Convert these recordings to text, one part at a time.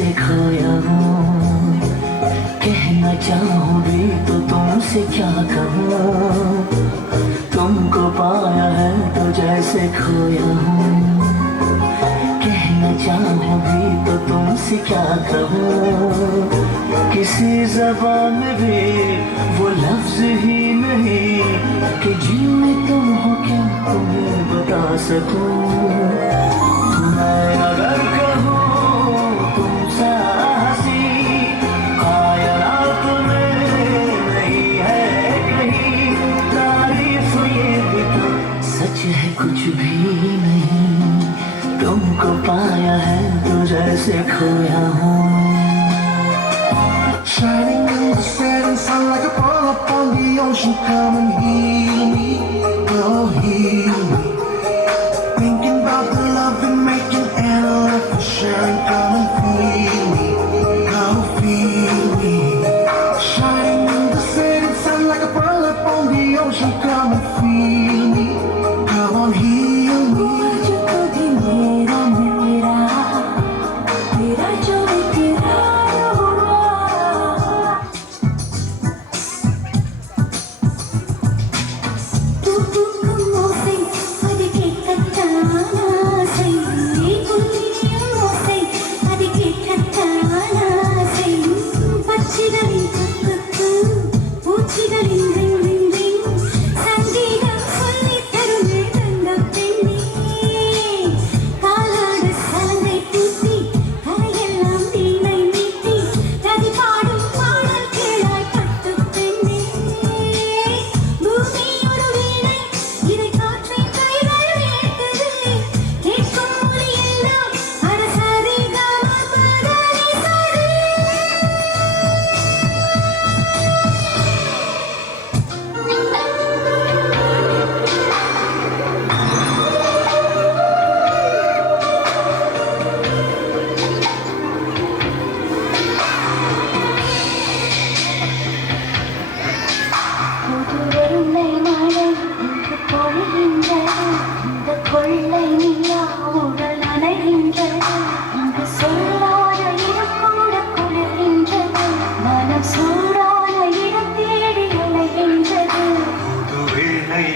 जैसे खोया हूँ। कहना चाहूँ भी तो तुमसे क्या कहूँ, तुमको पाया है तो जैसे खोया हूँ। कहना चाहूँ भी तो तुमसे क्या कहूँ, किसी ज़बान में भी वो लफ्ज़ ही नहीं कि जिनमें तुम हो क्या तुम्हें बता सकूँ। मैं अगर कहूँ तुम सा हंसी कायनात में नहीं है कहीं, तारीफ ये भी तो सच है कुछ भी नहीं, तुमको पाया है तो जैसे खोया हूँ। Shining in the setting sun like a pearl upon the ocean. Come and heal me, oh heal me. Thinking about the love we're making and the love we're sharing. Come and feel me, come feel me. Shining in the setting sun like a pearl upon the ocean. Come and feel me, come on heal me.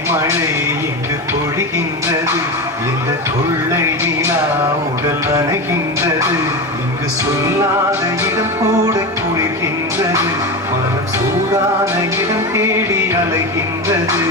மழை இங்கு பொழிகின்றது, இந்த கொள்ளை நிலா உடல் நனைகின்றது. இங்கு சொல்லாத இடம் கூட குளிர்கின்றது, மனம் சூடான இடம் தேடி அலைகின்றது.